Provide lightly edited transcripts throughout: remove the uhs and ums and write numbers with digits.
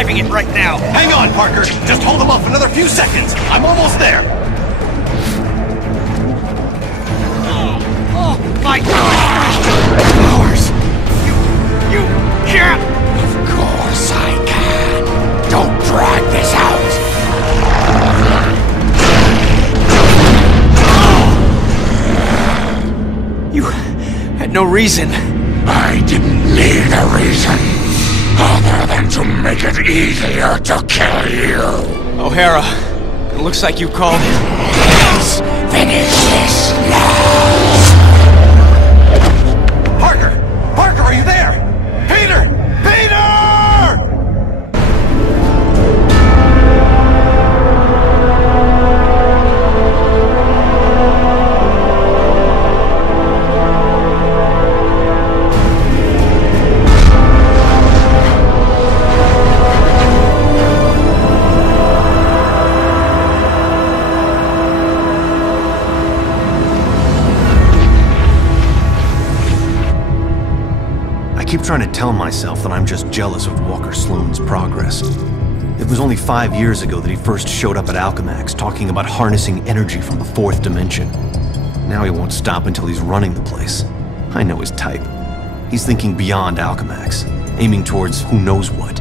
driving it right now. Hang on, Parker. Just hold him off another few seconds. I'm almost there. Oh my God! Powers! You can't! Of course I can. Don't drag this out. You had no reason. I didn't need a reason, other than to make it easier to kill you. O'Hara, it looks like you called it. Let's finish this now. Parker! Parker, are you there? Peter! Peter! I keep trying to tell myself that I'm just jealous of Walker Sloan's progress. It was only 5 years ago that he first showed up at Alchemax, talking about harnessing energy from the fourth dimension. Now he won't stop until he's running the place. I know his type. He's thinking beyond Alchemax, aiming towards who knows what.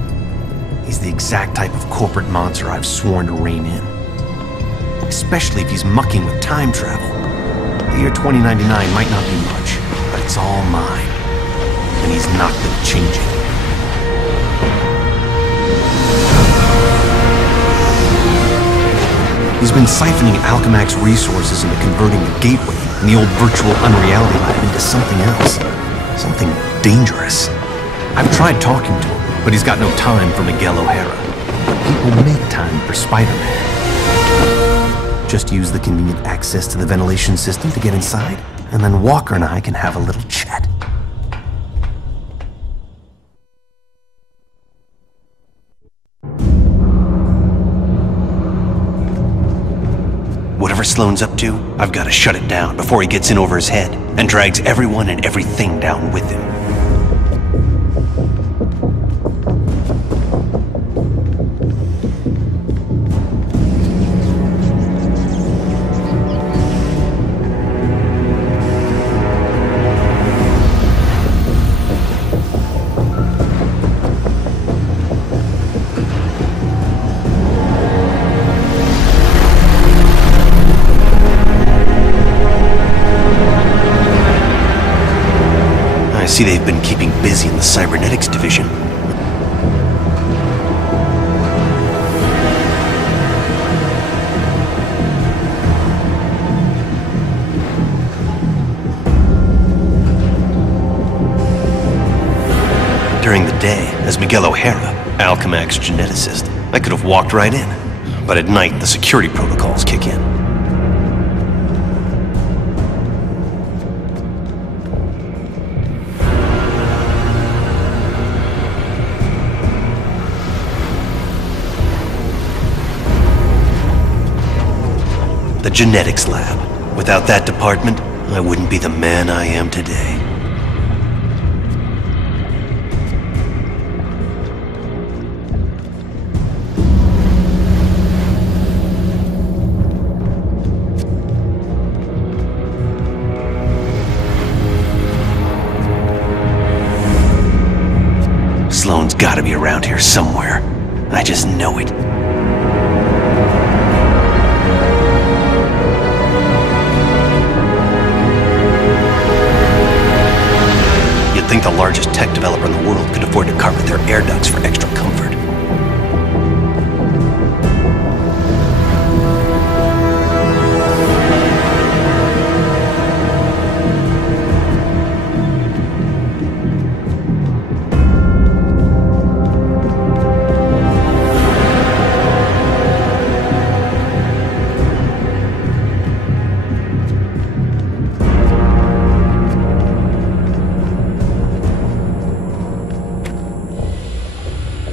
He's the exact type of corporate monster I've sworn to rein in. Especially if he's mucking with time travel. The year 2099 might not be much, but it's all mine. And he's not gonna change it. He's been siphoning Alchemax resources into converting the gateway and the old virtual unreality lab into something else. Something dangerous. I've tried talking to him, but he's got no time for Miguel O'Hara. But people make time for Spider-Man. Just use the convenient access to the ventilation system to get inside, and then Walker and I can have a little chat. Whatever Sloan's up to, I've got to shut it down before he gets in over his head and drags everyone and everything down with him. I see they've been keeping busy in the cybernetics division. During the day, as Miguel O'Hara, Alchemax geneticist, I could have walked right in. But at night, the security protocols kick in. The genetics lab. Without that department, I wouldn't be the man I am today. Sloan's gotta be around here somewhere. I just know it. You'd think the largest tech developer in the world could afford to carpet their air ducts for extra comfort.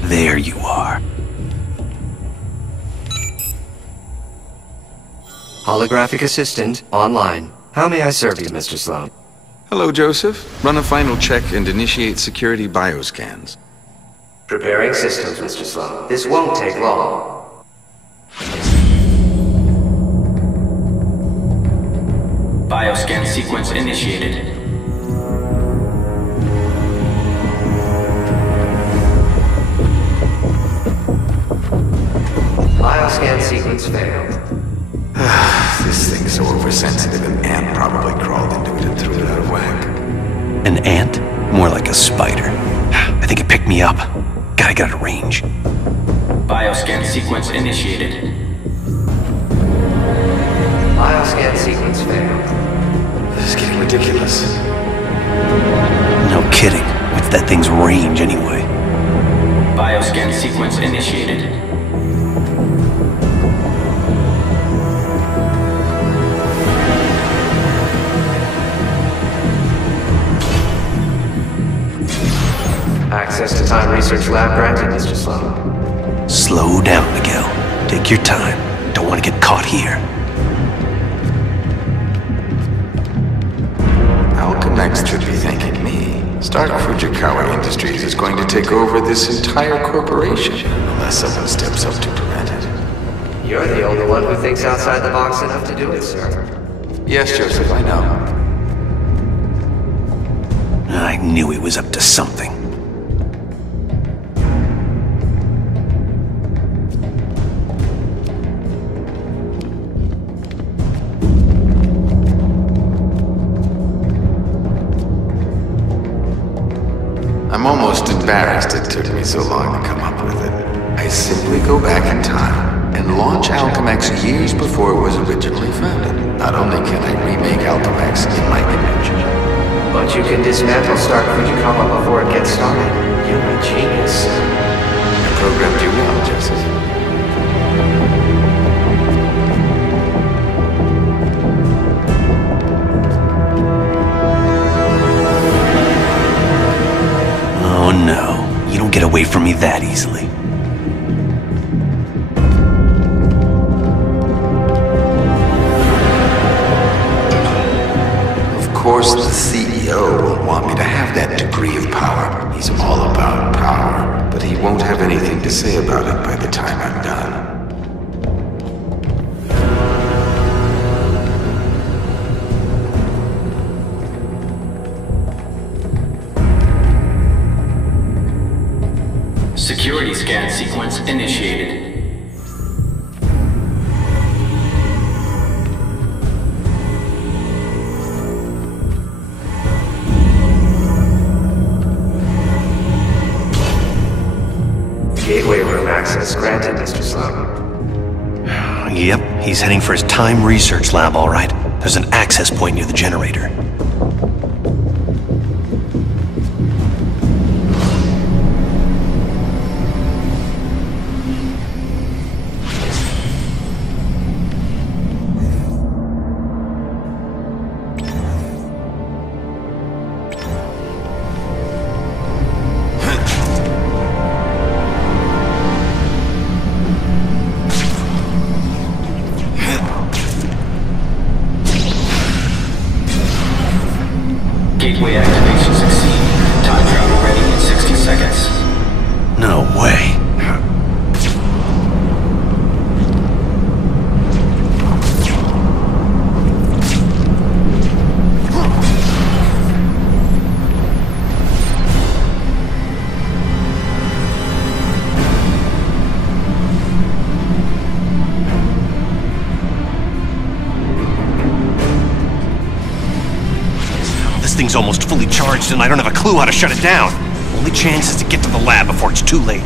There you are. Holographic assistant online. How may I serve you, Mr. Sloan? Hello, Joseph. Run a final check and initiate security bioscans. Preparing systems, Mr. Sloan. This won't take long. Bioscan sequence initiated. Bioscan sequence failed. This thing's so oversensitive, an ant probably crawled into it and threw it out of whack. An ant? More like a spider. I think it picked me up. Gotta get out of range. Bioscan sequence initiated. Bioscan sequence failed. This is getting ridiculous. No kidding. What's that thing's range anyway? Bioscan sequence initiated. Access to Time Research Lab granted, Mr. Sloan. Slow down, Miguel. Take your time. Don't want to get caught here. Alchemax should be thanking me. Stark Fujikawa Industries is going to take over this entire corporation, unless someone steps up to prevent it. You're the only one who thinks outside the box enough to do it, sir. Yes, Joseph, I know. I knew he was up to something. I'm almost embarrassed it took me so long to come up with it. I simply go back in time and launch Alchemax years before it was originally founded. Not only can I remake Alchemax in my image, But you can dismantle Stark Fujikawa before it gets started. You're a genius. I programmed you well, Joseph. Oh no. You don't get away from me that easily. Of course, the CEO will want me to have that degree of power. He's all about power, but he won't have anything to say about it by the time I'm done. Security scan sequence initiated. Gateway room access granted, Mr. Sloan. Yep, he's heading for his Time Research Lab, all right. There's an access point near the generator. Gateway activation succeed. Time travel ready in 60 seconds. No way. This thing's almost fully charged and I don't have a clue how to shut it down. Only chance is to get to the lab before it's too late.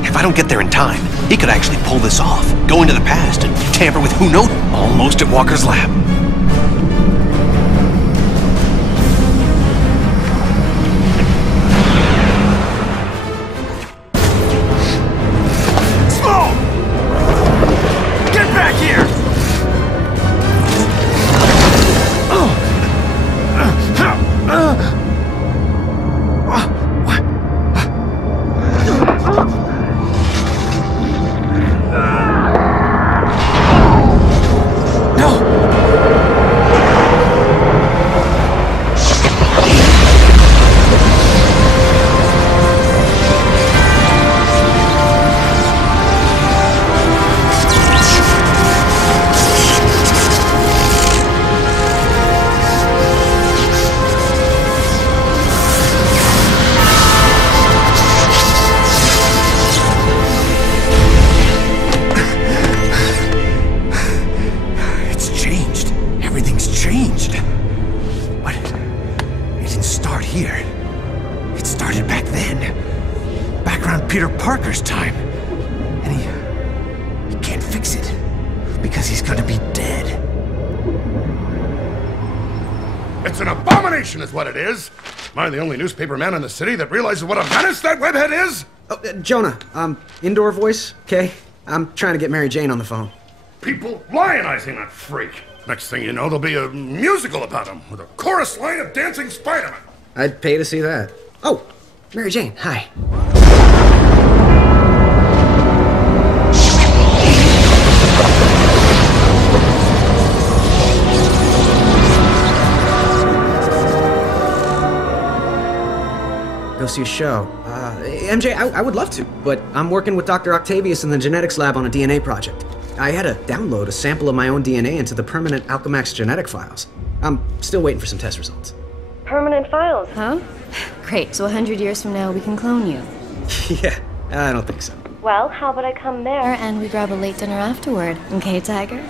If I don't get there in time, he could actually pull this off, go into the past and tamper with who knows, almost at Walker's lab. here. It started back then. Back around Peter Parker's time. And he can't fix it. Because he's gonna be dead. It's an abomination is what it is. Am I the only newspaper man in the city that realizes what a menace that webhead is? Oh, Jonah, indoor voice, okay? I'm trying to get Mary Jane on the phone. People lionizing that freak. Next thing you know, there'll be a musical about him with a chorus line of dancing Spider-Man. I'd pay to see that. Oh, Mary Jane, hi. Go see a show. MJ, I would love to, but I'm working with Dr. Octavius in the genetics lab on a DNA project. I had to download a sample of my own DNA into the permanent Alchemax genetic files. I'm still waiting for some test results. Permanent files, huh? Great, so 100 years from now we can clone you. Yeah, I don't think so. Well, how about I come there and we grab a late dinner afterward, okay, Tiger?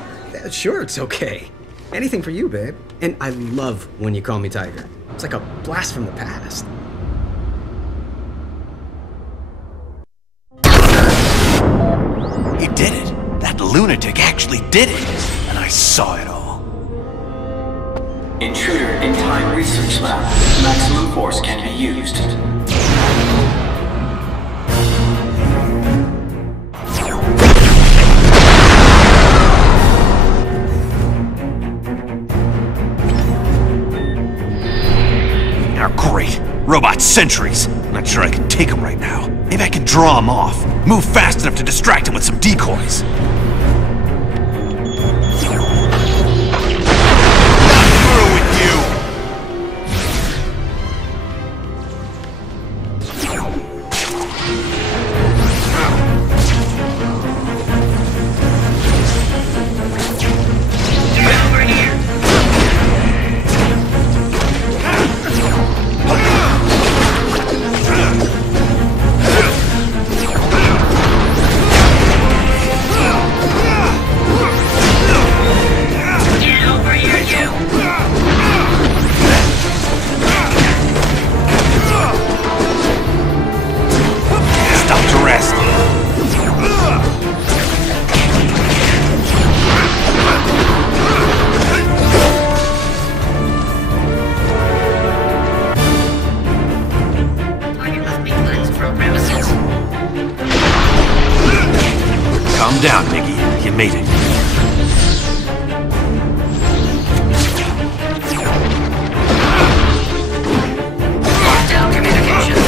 Sure, it's okay. Anything for you, babe. And I love when you call me Tiger. It's like a blast from the past. He did it. That lunatic actually did it. And I saw it all. Intruder in Time Research Lab. Maximum force can be used. Now, great. Robot sentries. Not sure I can take them right now. Maybe I can draw them off. Move fast enough to distract them with some decoys. Calm down, Miggy. You made it. Down communications.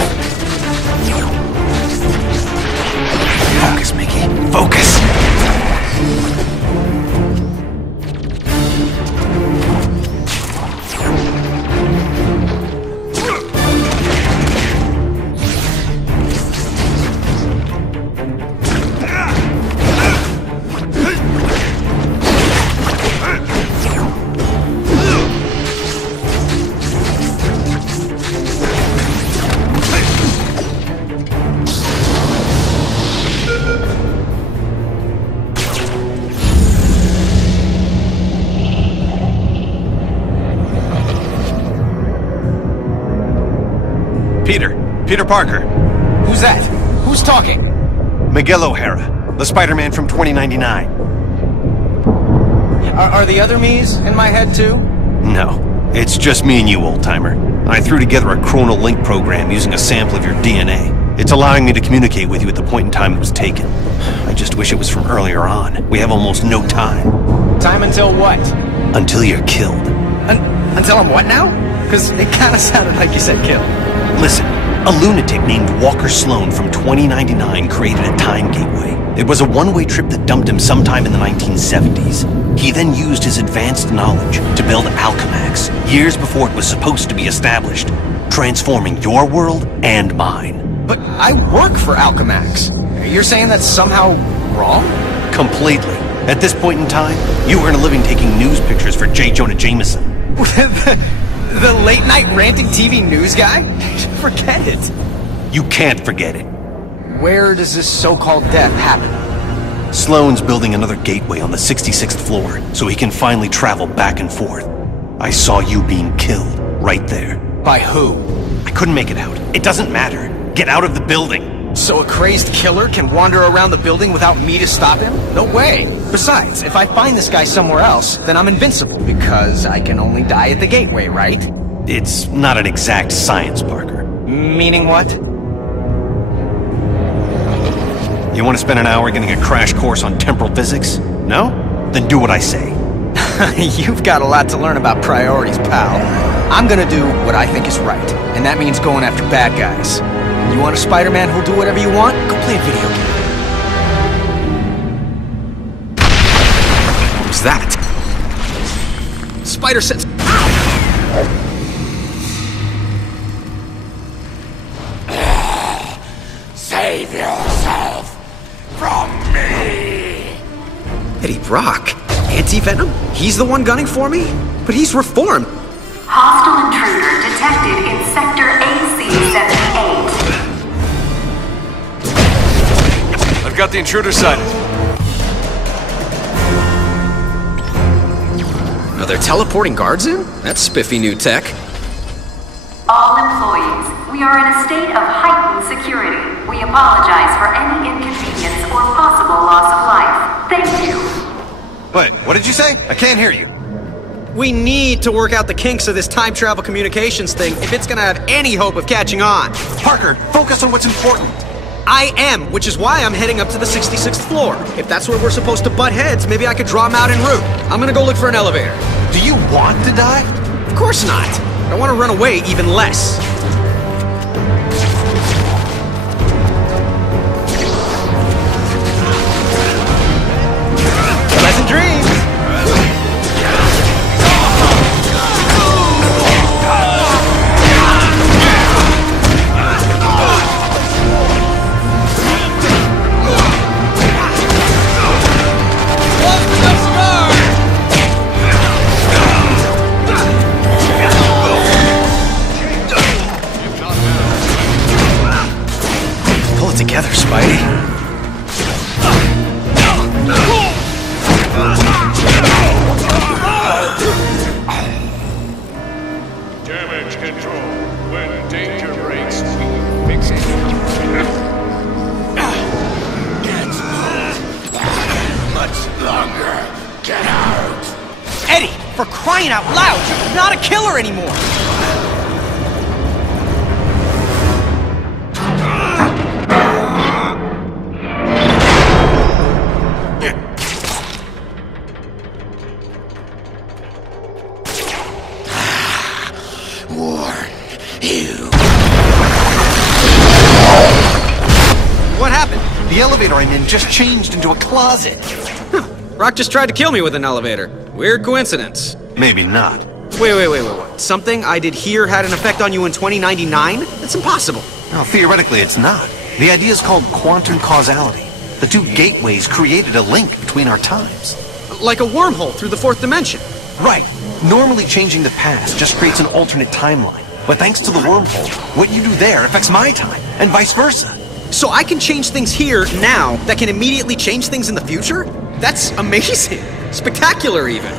Focus, Miggy. Focus! Peter Parker. Who's that? Who's talking? Miguel O'Hara, the Spider-Man from 2099. Are the other me's in my head too? No, it's just me and you, old-timer. I threw together a chronal link program using a sample of your DNA. It's allowing me to communicate with you at the point in time it was taken. I just wish it was from earlier on. We have almost no time. Time until what? Until you're killed. Until I'm what now? Because it kind of sounded like you said kill. Listen, a lunatic named Walker Sloan from 2099 created a time gateway. It was a one-way trip that dumped him sometime in the 1970s. He then used his advanced knowledge to build Alchemax, years before it was supposed to be established, transforming your world and mine. But I work for Alchemax. You're saying that's somehow wrong? Completely. At this point in time, you earn a living taking news pictures for J. Jonah Jameson. The late-night ranting TV news guy? Forget it. You can't forget it. Where does this so-called death happen? Sloan's building another gateway on the 66th floor, so he can finally travel back and forth. I saw you being killed, right there. By who? I couldn't make it out. It doesn't matter. Get out of the building. So a crazed killer can wander around the building without me to stop him? No way. Besides, if I find this guy somewhere else, then I'm invincible, because I can only die at the gateway, right? It's not an exact science, Parker. Meaning what? You want to spend an hour getting a crash course on temporal physics? No? Then do what I say. You've got a lot to learn about priorities, pal. I'm gonna do what I think is right, and that means going after bad guys. You want a Spider-Man who'll do whatever you want? Go play a video game. What was that? Spider sense. Save yourself from me! Eddie Brock? Anti-Venom? He's the one gunning for me? But he's reformed. Hostile intruder detected in Sector AC-78. I've got the intruder sighted. Are there teleporting guards in? That's spiffy new tech. All employees, we are in a state of heightened security. We apologize for any inconvenience or possible loss of life. Thank you. Wait, what did you say? I can't hear you. We need to work out the kinks of this time travel communications thing if it's gonna have any hope of catching on. Parker, focus on what's important. I am, which is why I'm heading up to the 66th floor. If that's where we're supposed to butt heads, maybe I could draw them out en route. I'm gonna go look for an elevator. Do you want to die? Of course not. I want to run away even less. Pleasant dreams! Pull it together, Spidey. Damage control. When danger breaks, we fix it. Much longer. Get out! Eddie, for crying out loud, you're not a killer anymore! What happened? The elevator I'm in just changed into a closet. Rock just tried to kill me with an elevator. Weird coincidence. Maybe not. Wait. Something I did here had an effect on you in 2099? That's impossible. No, theoretically it's not. The idea is called quantum causality. The two gateways created a link between our times. Like a wormhole through the fourth dimension. Right. Normally changing the past just creates an alternate timeline. But thanks to the wormhole, what you do there affects my time, and vice versa. So I can change things here, now, that can immediately change things in the future? That's amazing. Spectacular, even.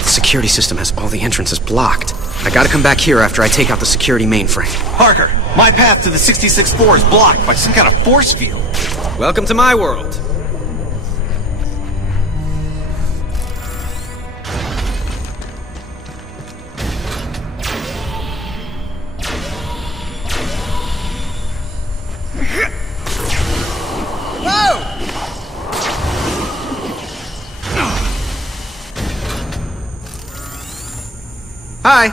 The security system has all the entrances blocked. I gotta come back here after I take out the security mainframe. Parker, my path to the 66th floor is blocked by some kind of force field. Welcome to my world. Hi,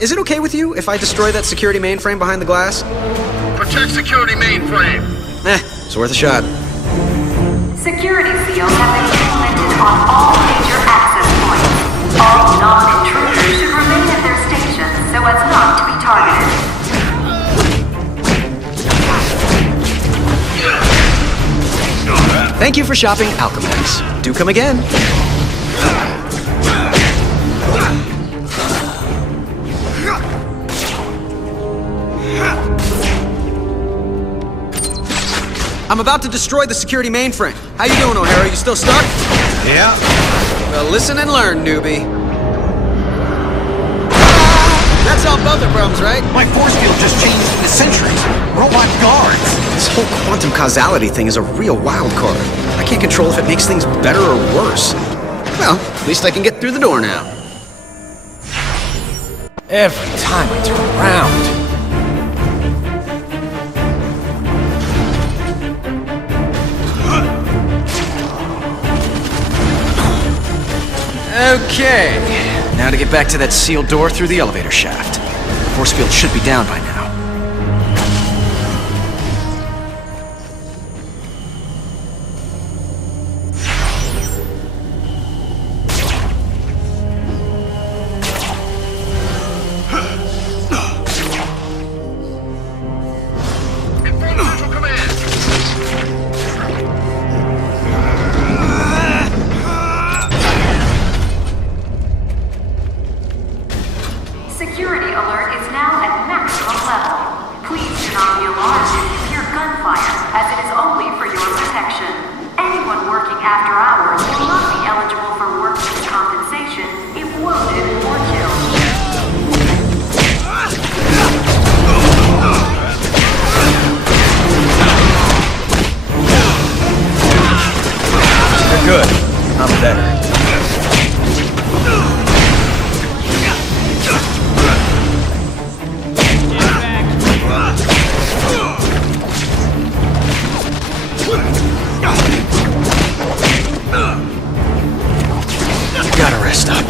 is it okay with you if I destroy that security mainframe behind the glass? Protect security mainframe! It's worth a shot. Security seals have been implemented on all major access points. All non-intruders should remain at their stations so as not to be targeted. Thank you for shopping Alchemax. Do come again. I'm about to destroy the security mainframe. How you doing, O'Hara? You still stuck? Yeah. Well, listen and learn, newbie. That solved both our problems, right? My force field just changed into sentries. Robot guards. This whole quantum causality thing is a real wild card. I can't control if it makes things better or worse. Well, at least I can get through the door now. Every time I turn around. Okay, now to get back to that sealed door through the elevator shaft. The force field should be down by now. Security alert is now at maximum level. Please do not be alarmed if you hear gunfire, as it is only for your protection. Anyone working after hours will not be eligible for workplace compensation if wounded or killed. You're good. I'm better. You gotta rest up.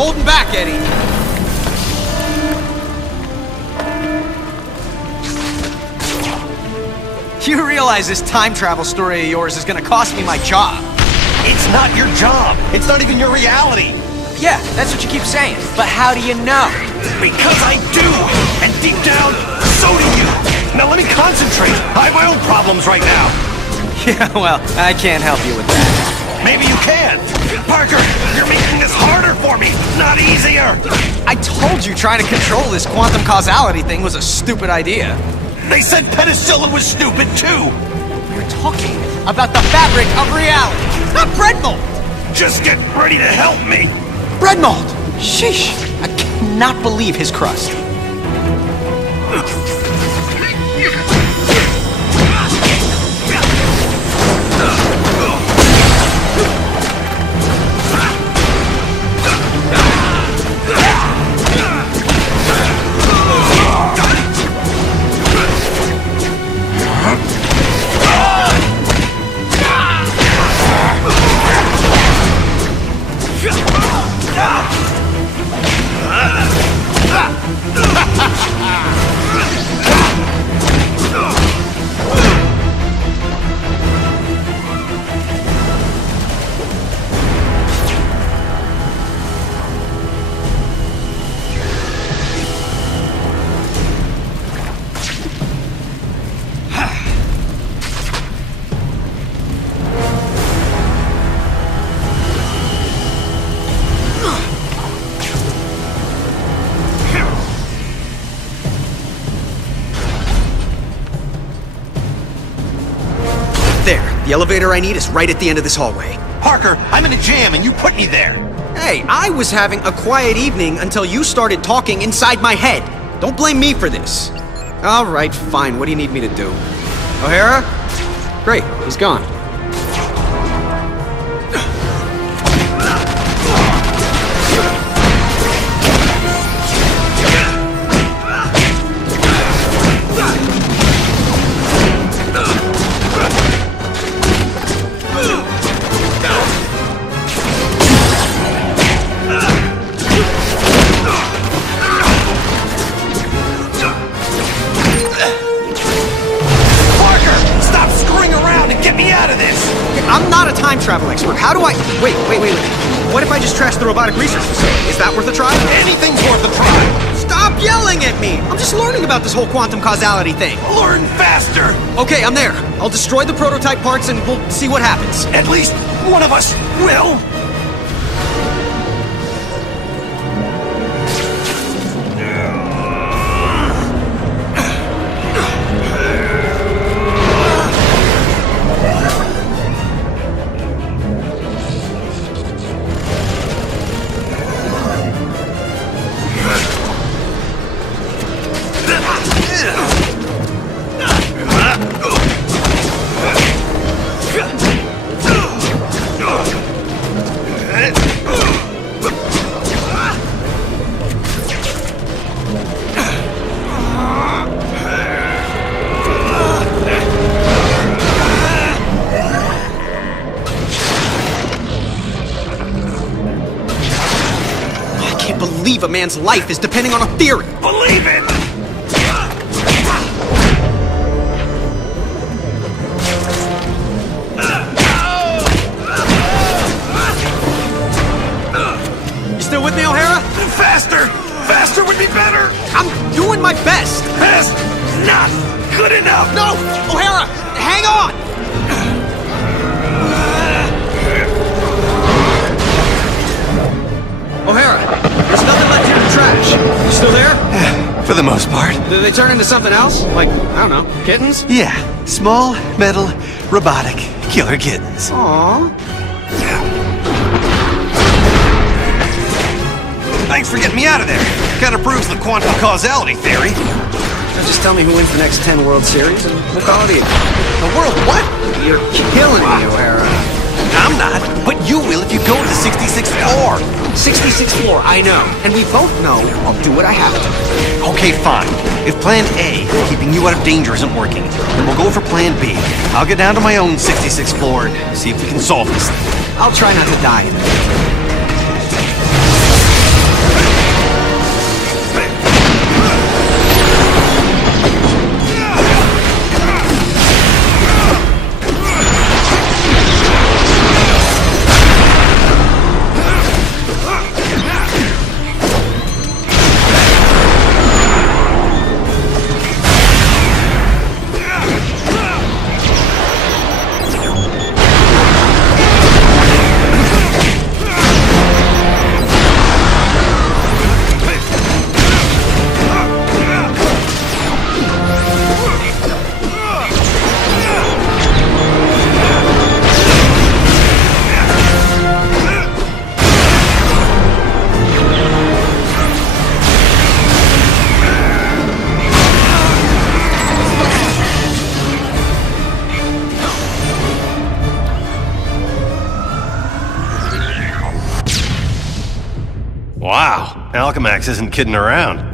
holding back, Eddie. You realize this time travel story of yours is gonna cost me my job. It's not your job. It's not even your reality. Yeah, that's what you keep saying. But how do you know? Because I do! And deep down, so do you! Now let me concentrate. I have my own problems right now. Yeah, well, I can't help you with that. Maybe you can. Parker, you're making this harder for me, not easier. I told you trying to control this quantum causality thing was a stupid idea. They said penicillin was stupid too. We're talking about the fabric of reality, not bread mold. Just get ready to help me. Bread mold. Sheesh. I cannot believe his crust. The elevator I need is right at the end of this hallway. Parker, I'm in a jam and you put me there. Hey, I was having a quiet evening until you started talking inside my head. Don't blame me for this. All right, fine. What do you need me to do? O'Hara? Great, he's gone. Travel expert. How do I... Wait. What if I just trash the robotic research facility? Is that worth a try? Anything's worth a try! Stop yelling at me! I'm just learning about this whole quantum causality thing. Learn faster! Okay, I'm there. I'll destroy the prototype parts and we'll see what happens. At least one of us will! A man's life is depending on a theory. Believe it! You still with me, O'Hara? Faster! Faster would be better! I'm doing my best! Best? Not good enough! No! O'Hara! Hang on! O'Hara, there's nothing left here to trash. You still there? For the most part. Did they turn into something else? Like, I don't know, kittens? Yeah, small, metal, robotic, killer kittens. Aww. Thanks for getting me out of there. Kinda proves the quantum causality theory. Now just tell me who wins the next 10 World Series and we'll call it even. The world what? You're killing me, O'Hara. I'm not, but you will if you go to the 66th floor. 66th floor, I know. And we both know I'll do what I have to. Okay, fine. If plan A, keeping you out of danger, isn't working, then we'll go for plan B. I'll get down to my own 66th floor and see if we can solve this thing. I'll try not to die in it. Alchemax isn't kidding around.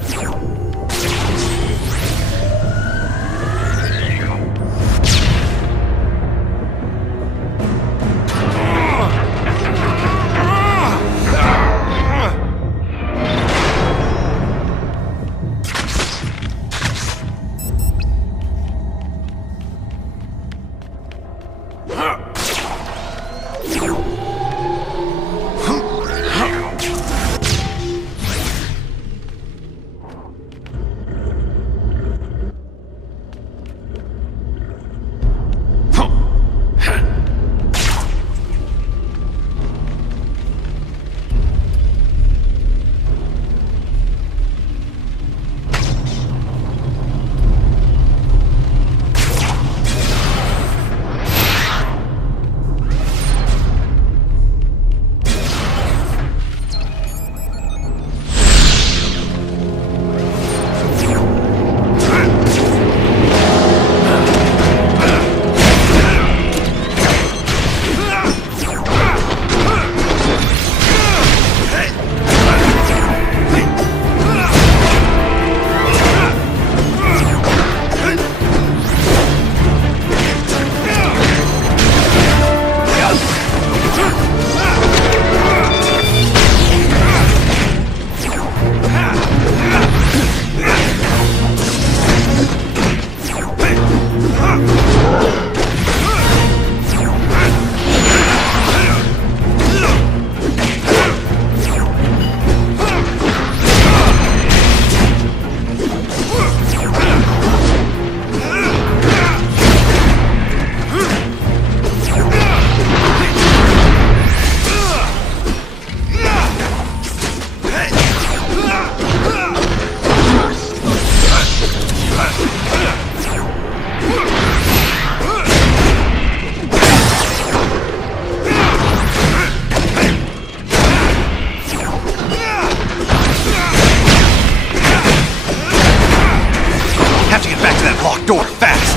Door, fast!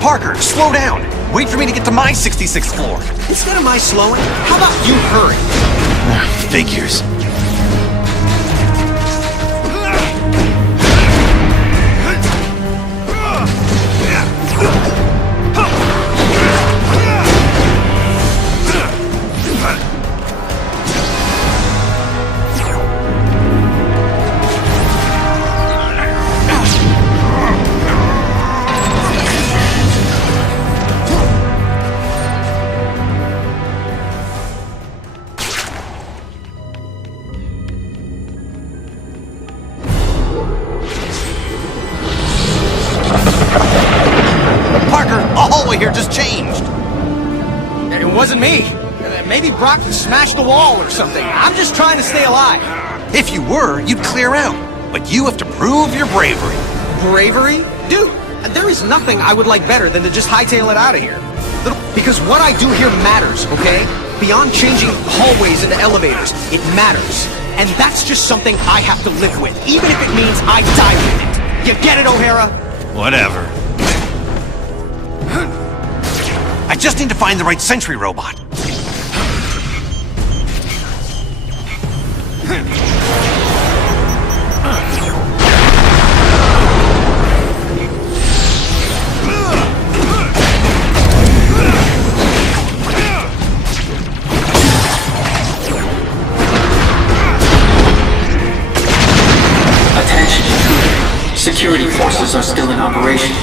Parker, slow down! Wait for me to get to my 66th floor! Instead of my slowing, how about you hurry? Figures. Here just changed. It wasn't me. Maybe Brock smashed the wall or something. I'm just trying to stay alive. If you were, you'd clear out. But you have to prove your bravery. Bravery? Dude, There is nothing I would like better than to just hightail it out of here. Because what I do here matters, okay? Beyond changing hallways into elevators, it matters. And that's just something I have to live with, even if it means I die with it. You get it, O'Hara? Whatever. I just need to find the right sentry robot. Security forces are still in operation.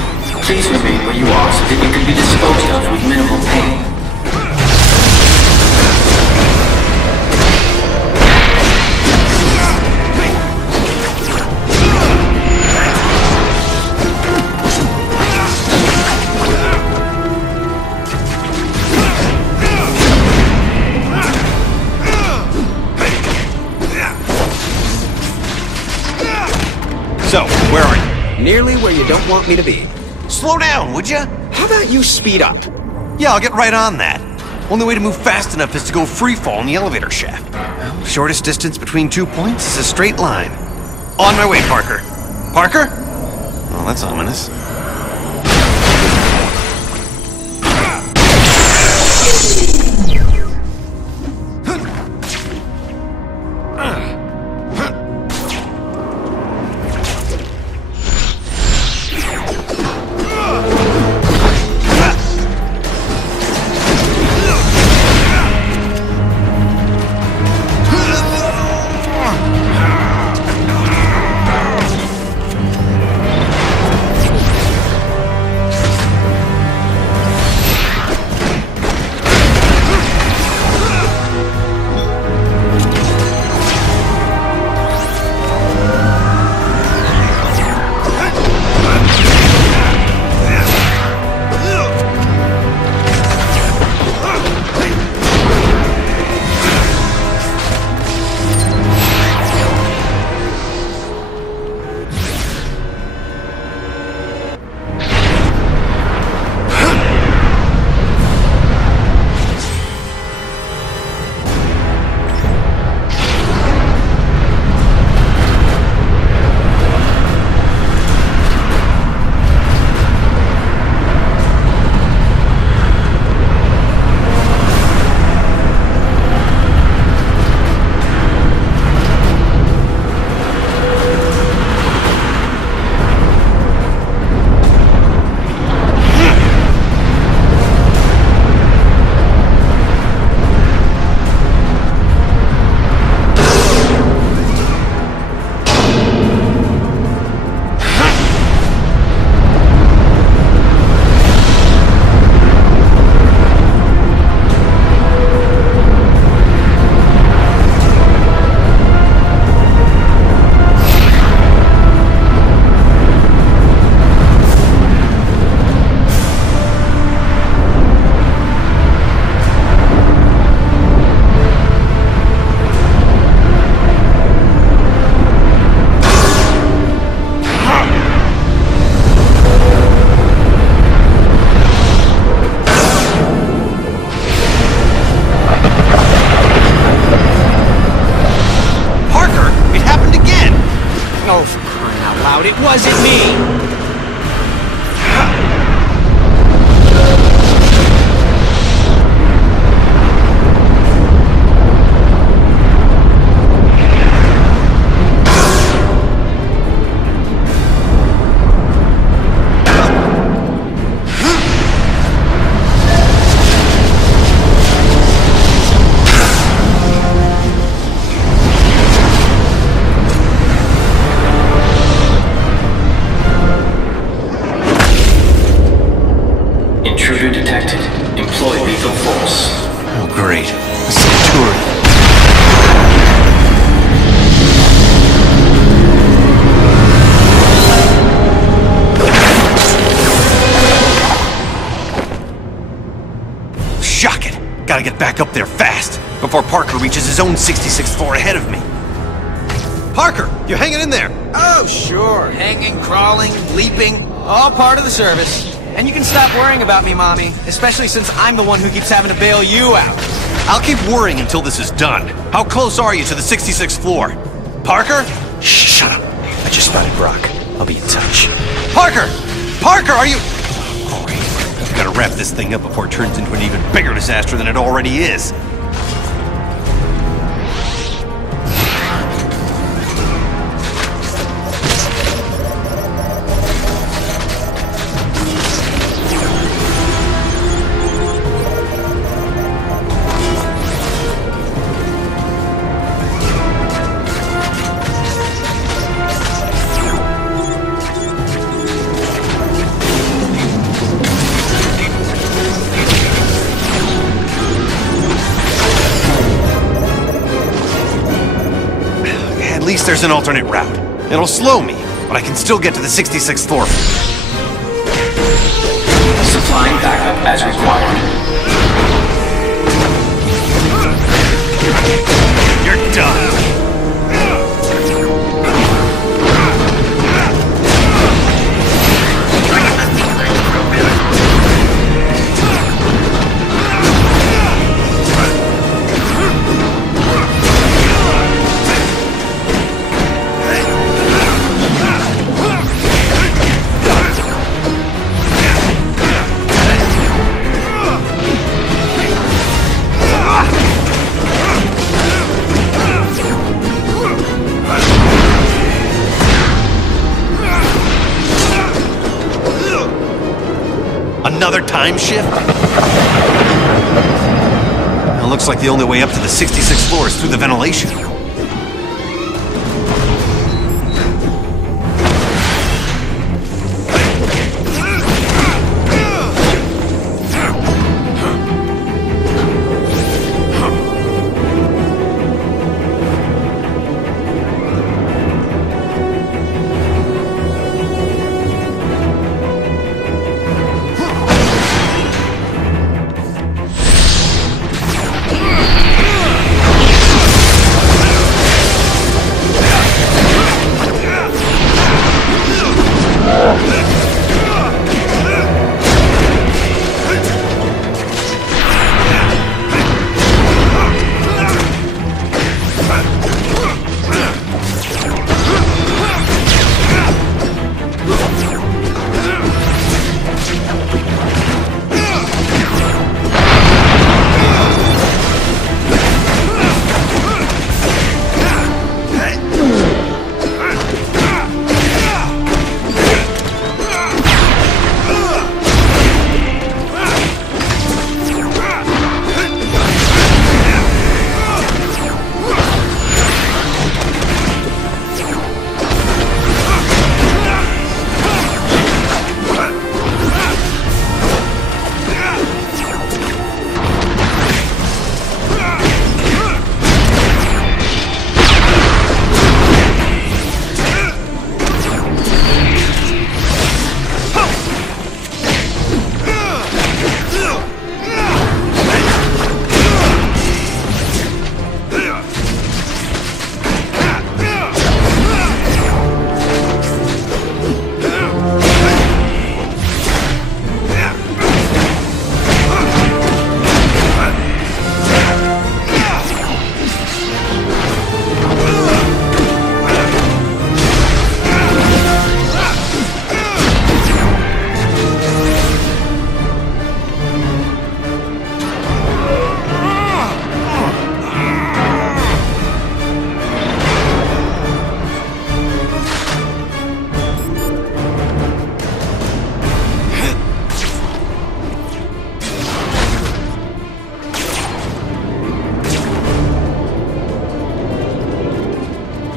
Please remain where you are so that you can be disposed of with minimal pain. So, where are you? Nearly where you don't want me to be. Slow down, would you? How about you speed up? Yeah, I'll get right on that. Only way to move fast enough is to go freefall in the elevator shaft. Well, shortest distance between 2 points is a straight line. On my way, Parker. Parker? Well, that's ominous. It wasn't me! Intruder detected. Employ lethal force. Oh, great. A Centurion. Shock it! Gotta get back up there fast, before Parker reaches his own 66th floor ahead of me. Parker, you hanging in there? Oh, sure. Hanging, crawling, leaping. All part of the service. And you can stop worrying about me, Mommy. Especially since I'm the one who keeps having to bail you out. I'll keep worrying until this is done. How close are you to the 66th floor? Parker? Shh, shut up. I just spotted Brock. I'll be in touch. Parker! Parker, are you... Great. I've got to wrap this thing up before it turns into an even bigger disaster than it already is. At least there's an alternate route. It'll slow me, but I can still get to the 66th floor. Supplying backup as required. You're done. Another time shift? It looks like the only way up to the 66th floor is through the ventilation.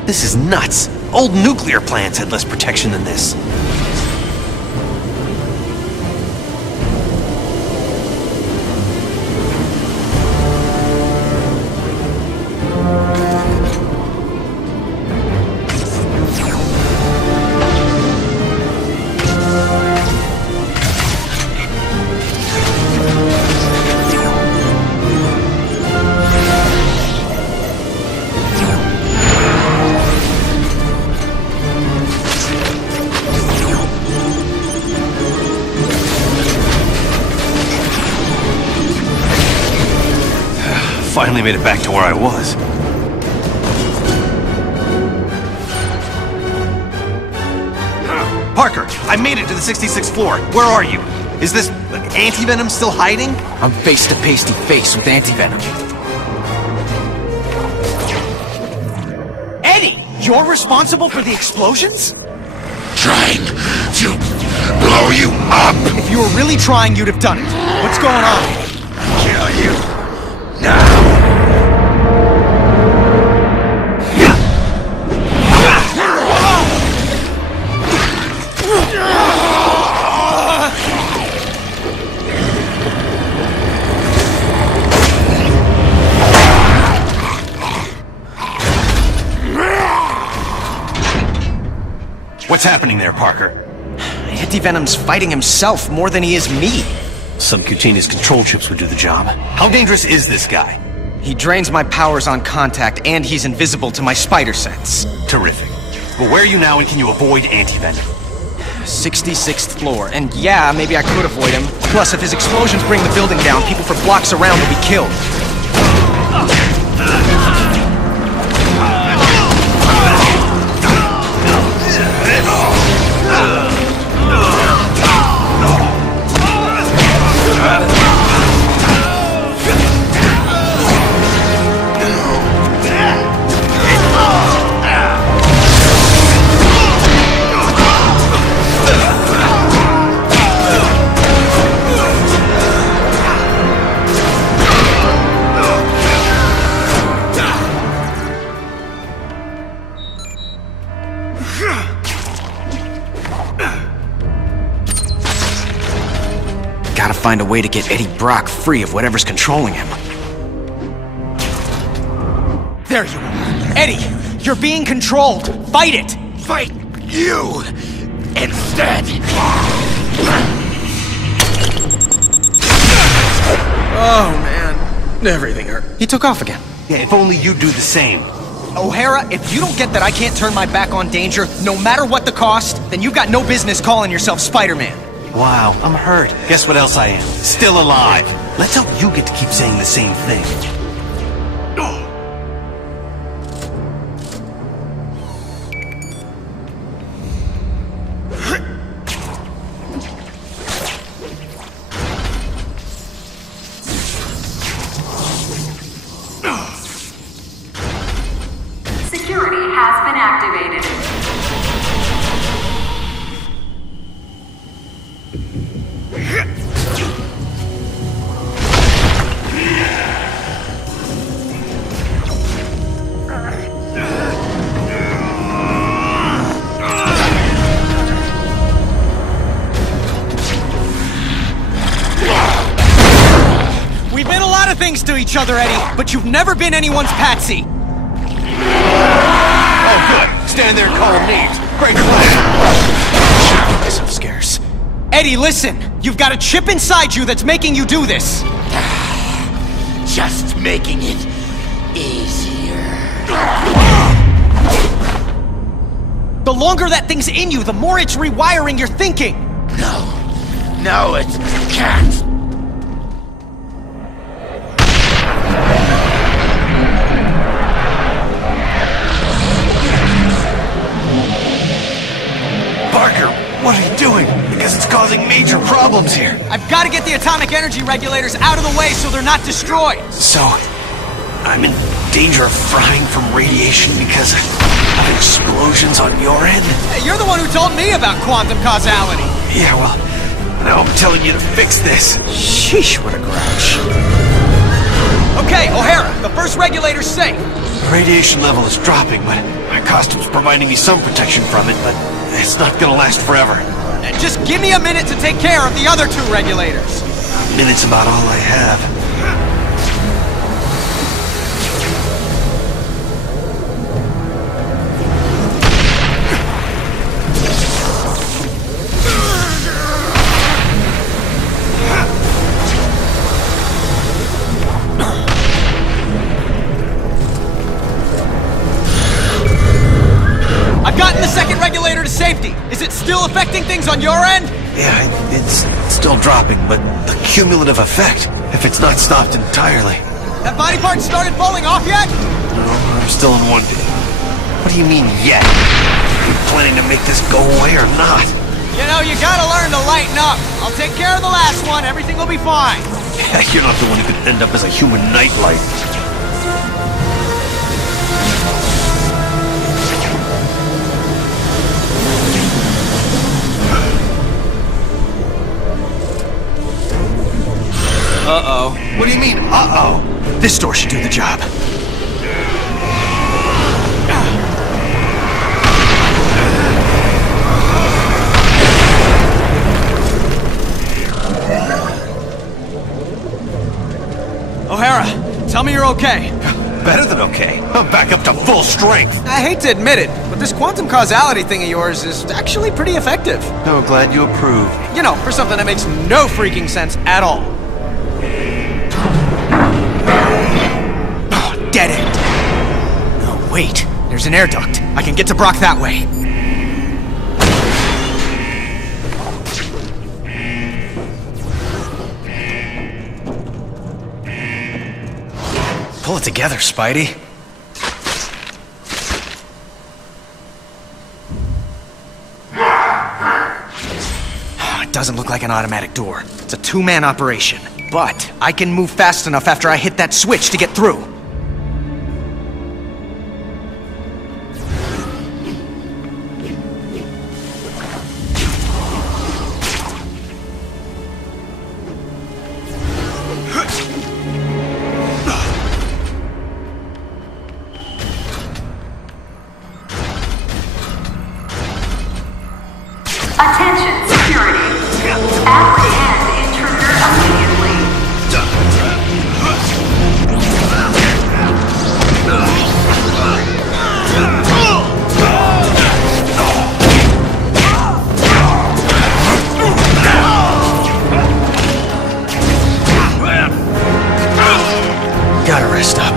This is nuts! Old nuclear plants had less protection than this. finally made it back to where I was. Parker, I made it to the 66th floor. Where are you? Is this Anti-Venom still hiding? I'm face to face with Anti-Venom. Eddie, you're responsible for the explosions? Trying to blow you up. If you were really trying, you'd have done it. What's going on? Kill you now. What's happening there, Parker? Anti-Venom's fighting himself more than he is me. Subcutaneous control chips would do the job. How dangerous is this guy? He drains my powers on contact, and he's invisible to my spider sense. Terrific. Well, where are you now, and can you avoid Anti-Venom? 66th floor, and yeah, maybe I could avoid him. Plus, if his explosions bring the building down, people for blocks around will be killed. Gotta find a way to get Eddie Brock free of whatever's controlling him. There you are. Eddie, you're being controlled. Fight it! Fight you instead. Oh, man. Everything hurt. He took off again. Yeah, if only you'd do the same. O'Hara, if you don't get that I can't turn my back on danger, no matter what the cost, then you've got no business calling yourself Spider-Man. Wow, I'm hurt. Guess what else I am? Still alive. Let's hope you get to keep saying the same thing. Security has been activated. We've been a lot of things to each other, Eddie, but you've never been anyone's patsy. Oh, good. Stand there and call them names. Great plan. Should've kept myself scarce. Eddie, listen! You've got a chip inside you that's making you do this! Just making it easier. The longer that thing's in you, the more it's rewiring your thinking! No, it can't. Parker, what are you doing? Because it's causing major problems here. I've got to get the atomic energy regulators out of the way so they're not destroyed! So, I'm in danger of frying from radiation because of explosions on your end? Hey, you're the one who told me about quantum causality! Yeah, well, now I'm telling you to fix this. Sheesh, what a grouch. Okay, O'Hara, the first regulator's safe. The radiation level is dropping, but my costume's providing me some protection from it, but it's not gonna last forever. Just give me a minute to take care of the other two regulators. A minute's about all I have. I've gotten the second regulator to safety. Is it still affecting things on your end? Yeah, it's still dropping, but the cumulative effect, if it's not stopped entirely. That body part started falling off yet? No, I'm still in one day. What do you mean, yet? Are you planning to make this go away or not? You know, you gotta learn to lighten up. I'll take care of the last one. Everything will be fine. You're not the one who could end up as a human nightlight. Uh-oh. What do you mean, uh-oh? This door should do the job. O'Hara, tell me you're okay. Better than okay. I'm back up to full strength. I hate to admit it, but this quantum causality thing of yours is actually pretty effective. Oh, glad you approve. You know, for something that makes no freaking sense at all. Oh, dead end. Oh, wait. There's an air duct. I can get to Brock that way. Pull it together, Spidey. It doesn't look like an automatic door. It's a two-man operation. But I can move fast enough after I hit that switch to get through. Attention, security. Apprehend intruder immediately. Gotta rest up.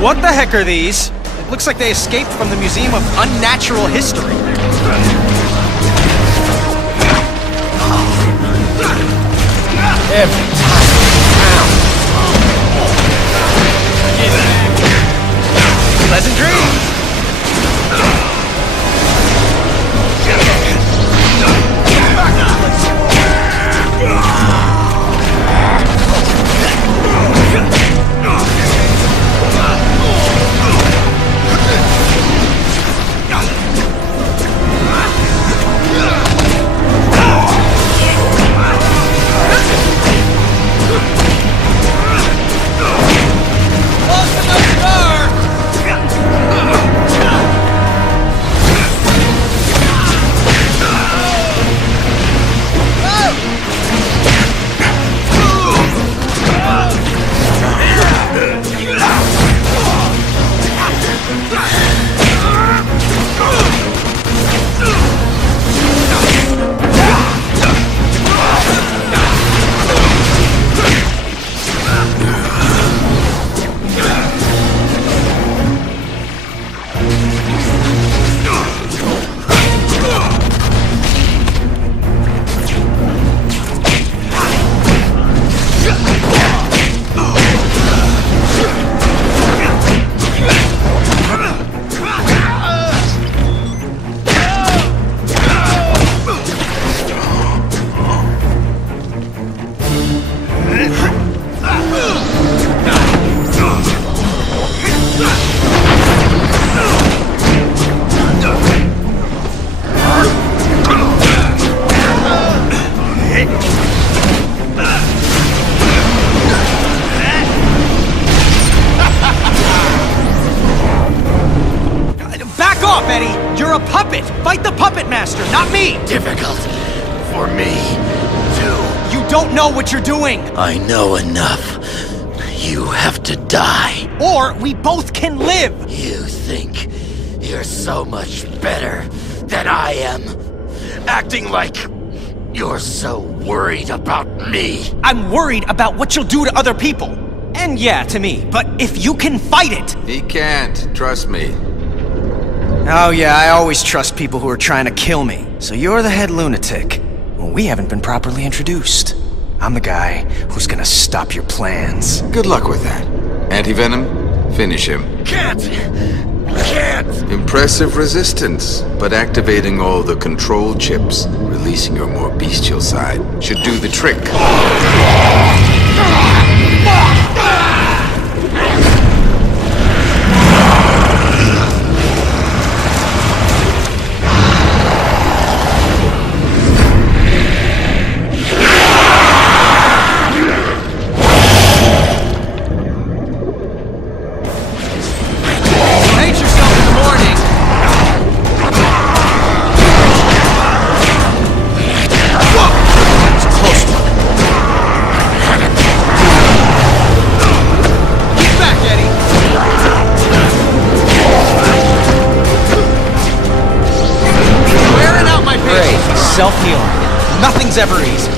What the heck are these? It looks like they escaped from the Museum of Unnatural History. Every time. Pleasant dreams. You're a puppet! Fight the puppet master, not me! Difficult for me, too. You don't know what you're doing! I know enough. You have to die. Or we both can live! You think you're so much better than I am, acting like you're so worried about me. I'm worried about what you'll do to other people. And yeah, to me. But if you can fight it... He can't, trust me. Oh yeah, I always trust people who are trying to kill me. So you're the head lunatic. Well, we haven't been properly introduced. I'm the guy who's gonna stop your plans. Good luck with that. Anti-Venom, finish him. Can't! Impressive resistance, but activating all the control chips, releasing your more bestial side, should do the trick. Self-healing. Nothing's ever easy.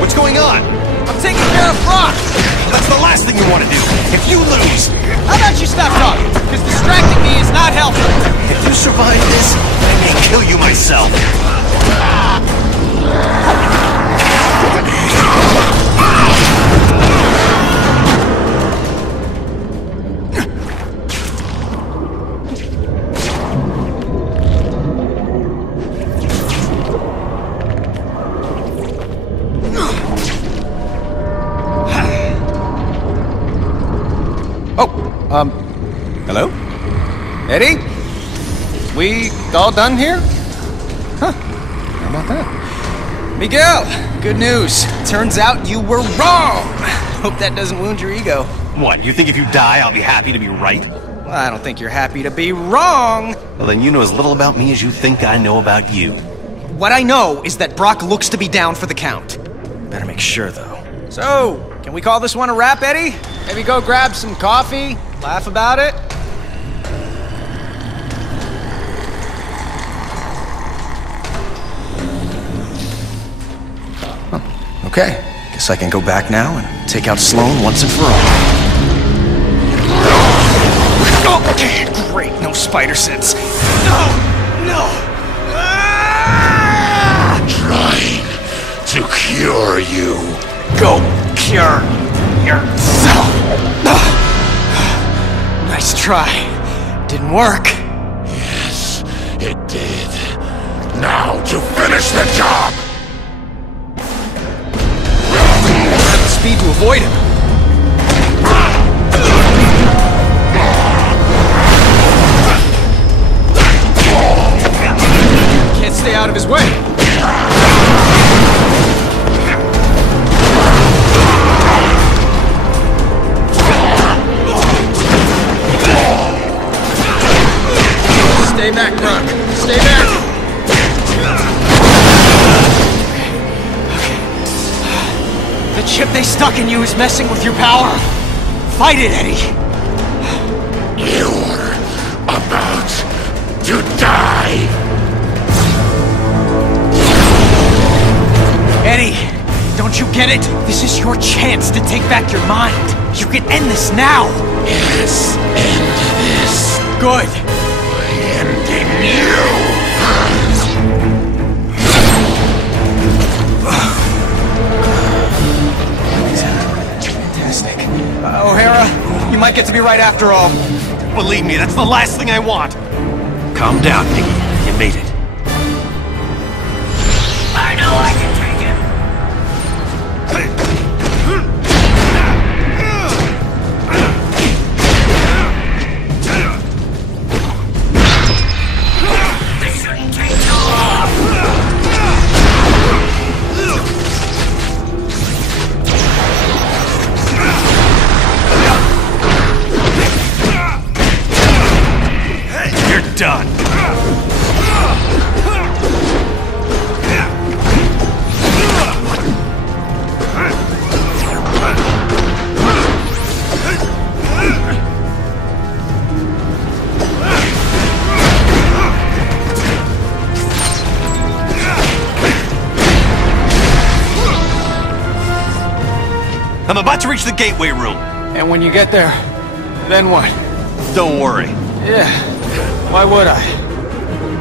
What's going on? I'm taking care of Brock. Well, that's the last thing you want to do. If you lose, how about you stop talking? Because distracting me is not helpful. If you survive this, I may kill you myself. Hello? Eddie? We all done here? Huh. How about that? Miguel, good news. Turns out you were wrong. Hope that doesn't wound your ego. What, you think if you die, I'll be happy to be right? Well, I don't think you're happy to be wrong. Well, then you know as little about me as you think I know about you. What I know is that Brock looks to be down for the count. Better make sure, though. So, can we call this one a wrap, Eddie? Maybe go grab some coffee, laugh about it? Okay, guess I can go back now and take out Sloan once and for all. Oh, okay, great, no spider sense. No! Trying to cure you. Go cure yourself. Nice try. Didn't work. Yes, it did. Now to finish the job! Speed to avoid him. Can't stay out of his way. Stay back, Brock. Stay back. The chip they stuck in you is messing with your power. Fight it, Eddie. You're about to die. Eddie, don't you get it? This is your chance to take back your mind. You can end this now. Yes, end this. Good. By ending you. Fantastic. O'Hara, you might get to be right after all. Believe me, that's the last thing I want. Calm down, Piggy. You made it. I know I can take it. This shouldn't take too long. I'm about to reach the gateway room. And when you get there, then what? Don't worry. Yeah, why would I?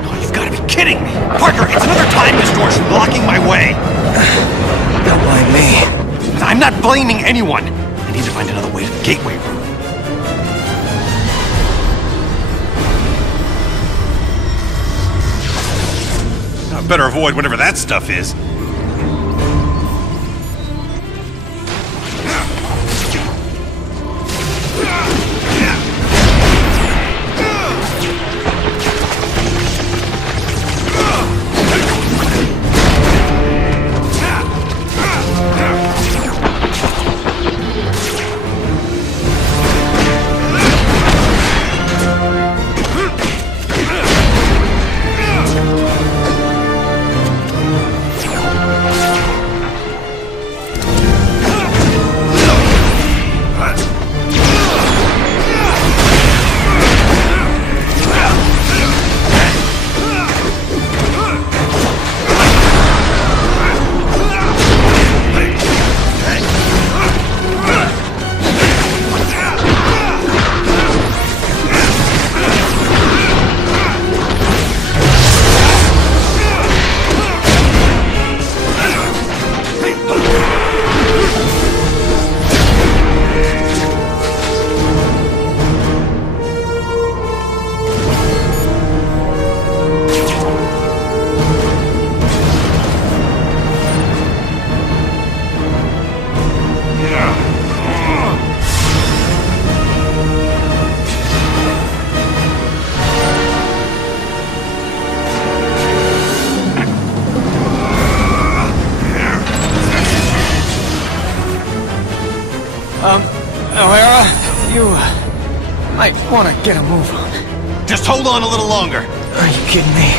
Oh, you've got to be kidding me! Parker, it's another time distortion blocking my way! Don't blame me. I'm not blaming anyone! I need to find another way to the gateway room. I better avoid whatever that stuff is. O'Hara, you might want to get a move on. Just hold on a little longer. Are you kidding me?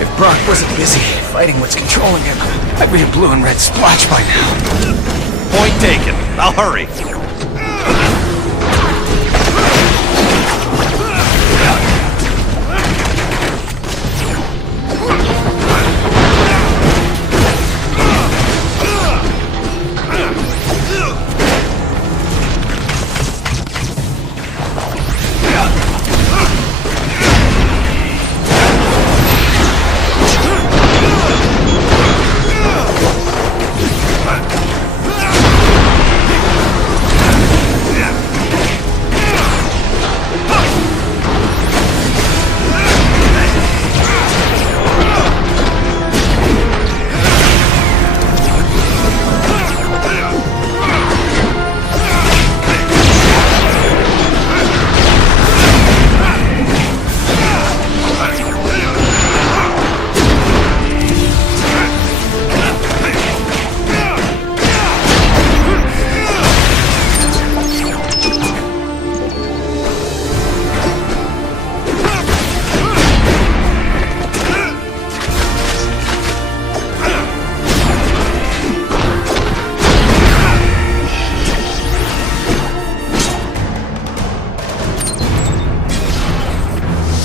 If Brock wasn't busy fighting what's controlling him, I'd be a blue and red splotch by now. Point taken. I'll hurry.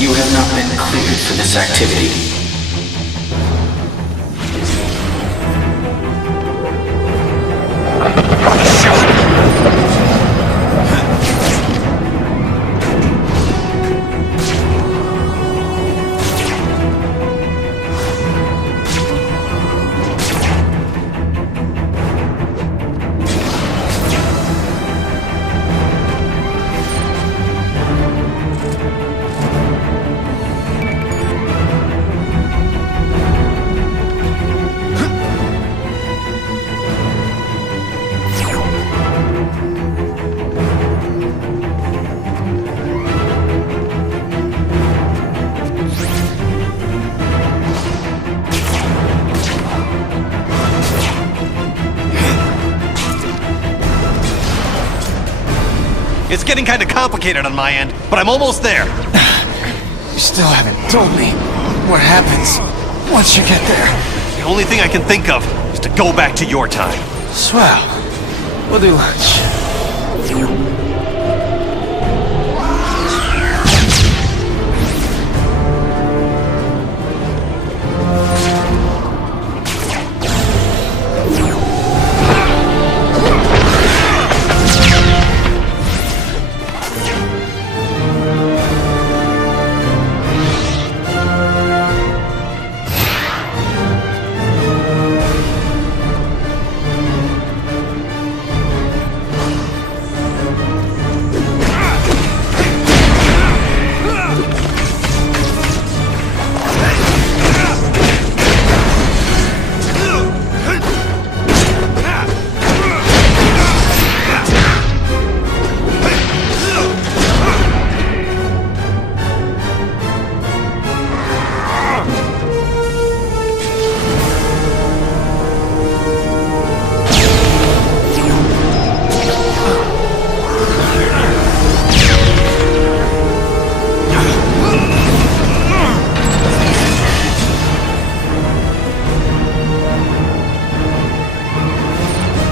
You have not been cleared for this activity. It's getting kind of complicated on my end, but I'm almost there. You still haven't told me what happens once you get there. The only thing I can think of is to go back to your time. Swell. We'll do lunch.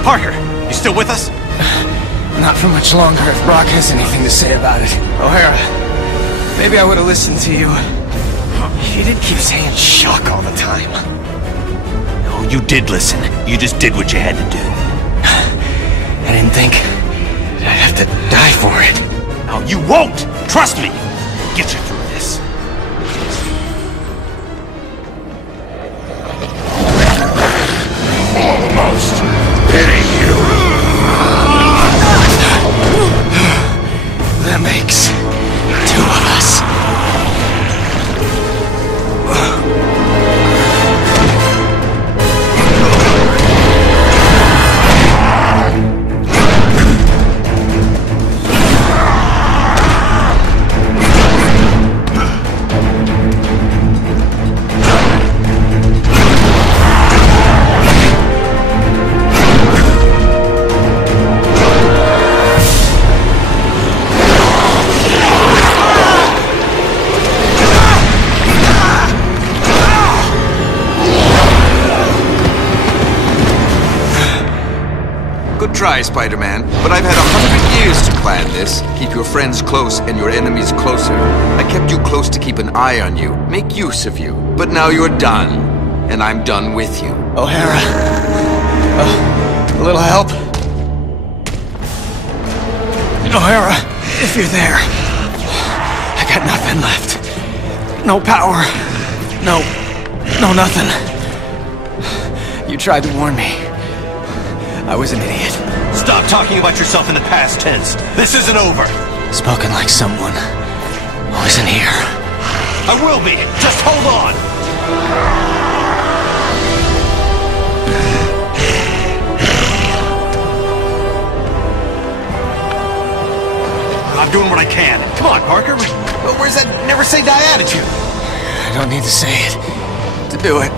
Parker, you still with us? Not for much longer if Brock has anything to say about it. O'Hara, maybe I would have listened to you. You didn't keep saying shock all the time. No, you did listen. You just did what you had to do. I didn't think I'd have to die for it. No, you won't! Trust me! Get you through this. Almost hitting you. That makes two of us. Try, Spider-Man, but I've had 100 years to plan this. Keep your friends close and your enemies closer. I kept you close to keep an eye on you, make use of you. But now you're done, and I'm done with you. O'Hara, a little help? O'Hara, if you're there, I got nothing left. No power. No nothing. You tried to warn me. I was an idiot. Stop talking about yourself in the past tense. This isn't over. Spoken like someone who isn't here. I will be. Just hold on. I'm doing what I can. Come on, Parker. Where's that never say die attitude? I don't need to say it to do it.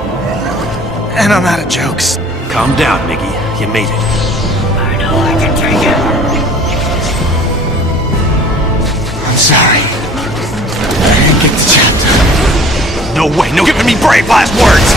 And I'm out of jokes. Calm down, Mickey. You made it. I know I can take it. I'm sorry. I didn't get the job done. No way. No giving me brave last words.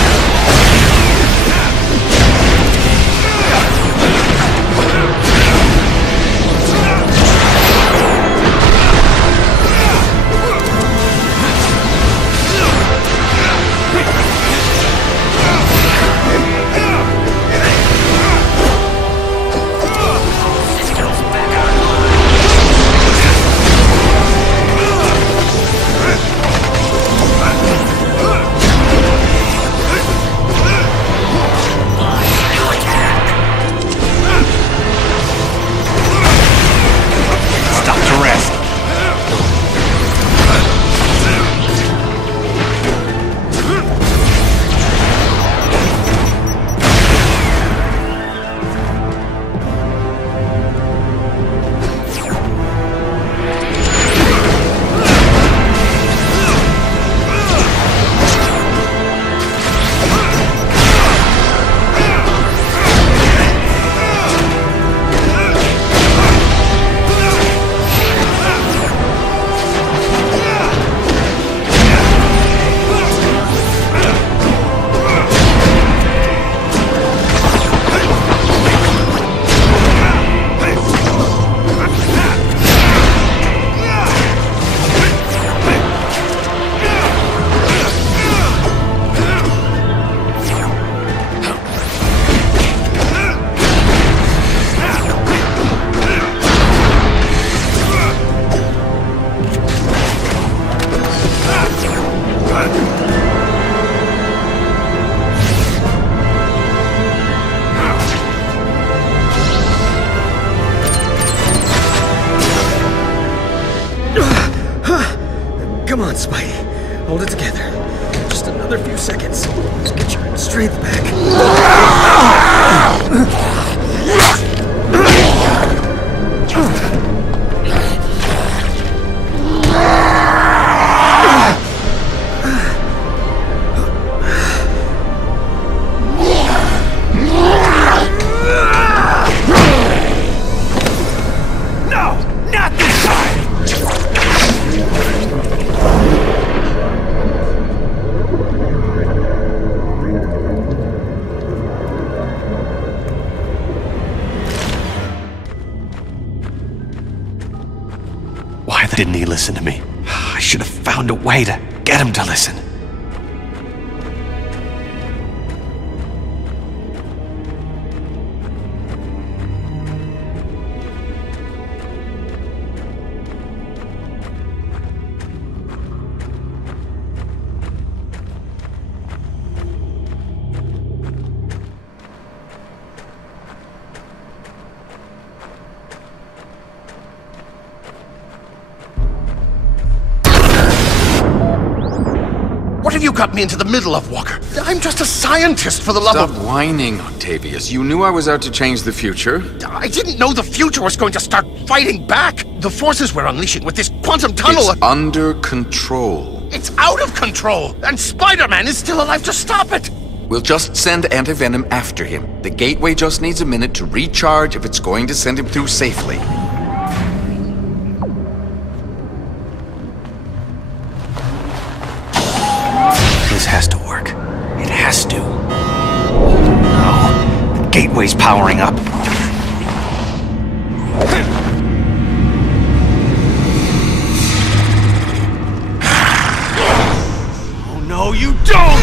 Come on, Spidey. Hold it together. Just another few seconds. Just get your strength back. Didn't he listen to me? I should have found a way to get him to listen. What have you got me into the middle of, Walker? I'm just a scientist, for the love of... Stop whining, Octavius. You knew I was out to change the future. I didn't know the future was going to start fighting back. The forces we're unleashing with this quantum tunnel... It's under control. It's out of control, and Spider-Man is still alive to stop it. We'll just send Anti-Venom after him. The gateway just needs a minute to recharge if it's going to send him through safely. This has to work. It has to. No. The gateway's powering up. Oh no, you don't!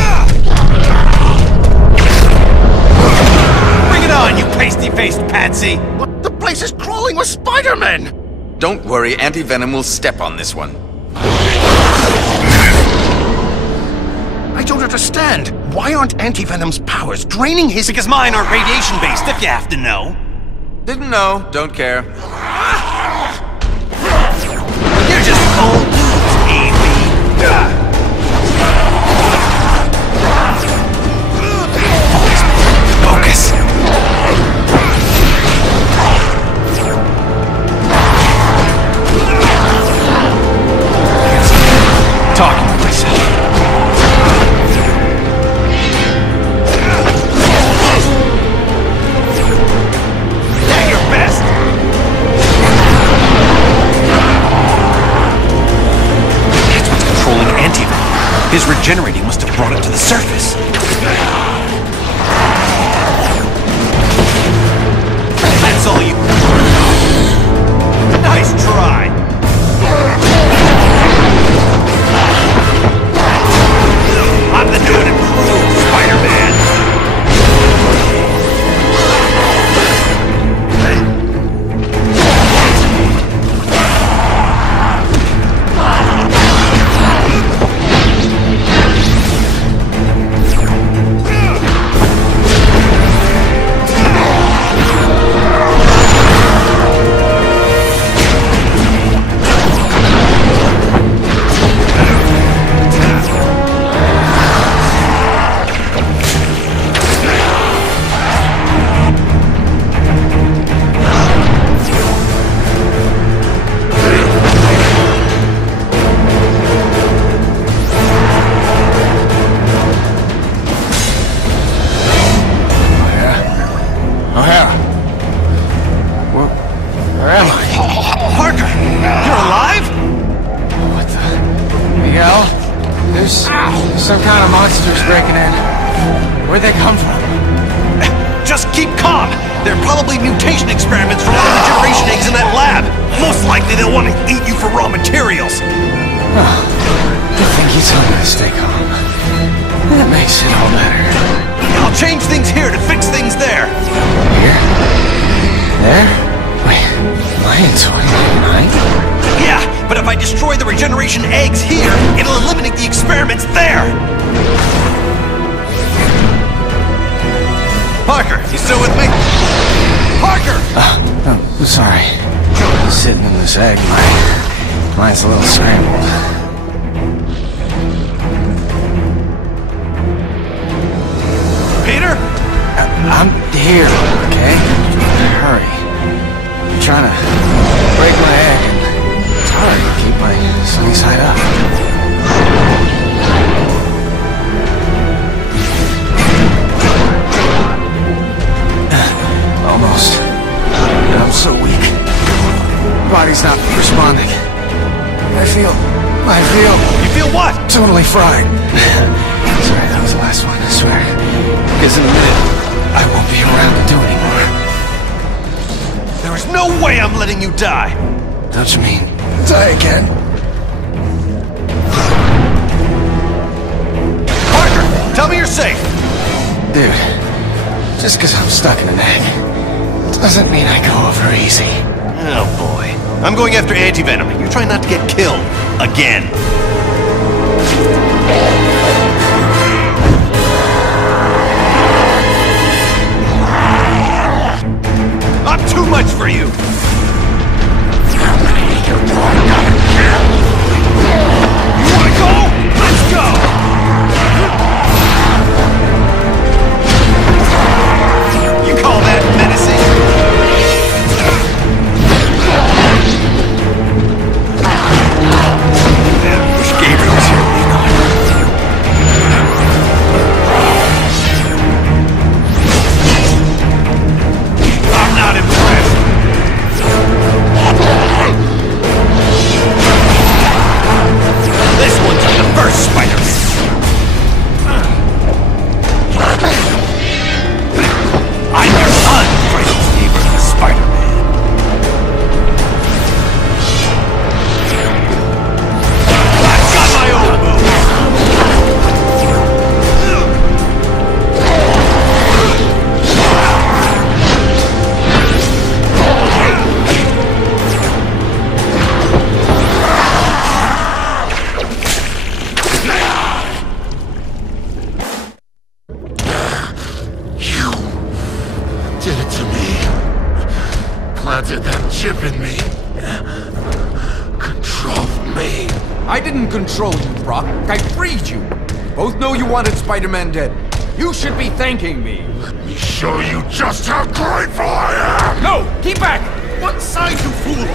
Bring it on, you pasty-faced patsy! What? The place is crawling with Spider-Man! Don't worry, Anti-Venom will step on this one. I don't understand. Why aren't Anti-Venom's powers draining his... Because mine aren't radiation-based, if you have to know. Didn't know, don't care. You're just old news, baby. Focus. Talking to myself. His regenerating must have brought it to the surface. That's all you... Nice try! I'm the new and improved Spider-Man! O'Hara. Where am I? Parker! You're alive? What the... Miguel? There's some kind of monsters breaking in. Where'd they come from? Just keep calm! They're probably mutation experiments from one of the regeneration eggs in that lab. Most likely they'll want to eat you for raw materials. Oh, good thing you told me to stay calm. That makes it all better. I'll change things here to fix things there. Here? There? Wait, am I in 2099? Yeah, but if I destroy the regeneration eggs here, it'll eliminate the experiments there. Parker, you still with me? Parker! I'm sorry. Sitting in this egg, mine's a little scrambled. Peter? I'm here, okay? Hurry. I'm trying to break my egg, and it's hard to keep my sunny side up. Almost. I'm so weak. Body's not responding. I feel... You feel what? Totally fried. Sorry, that was the last one, I swear. Because in a minute, I won't be around to do anymore. There is no way I'm letting you die. Don't you mean Die again. Parker, tell me you're safe. Dude, just because I'm stuck in an egg doesn't mean I go over easy. Oh boy. I'm going after Anti-Venom. You're trying not to get killed. Again. I'm too much for you! How many of you gotta kill? You wanna go? Let's go! You call that menacing? Man, wish Gabriel was here to lean on. I'm not impressed. This one's the first Spider-Man. I'm your unfriendly neighbor, the Spider-Man. I've got my own moves. Did it to me. Planted that chip in me. Controlled me. I didn't control you, Brock. I freed you. Both know you wanted Spider-Man dead. You should be thanking me. Let me show you just how grateful I am! No! Keep back! What side, you fool?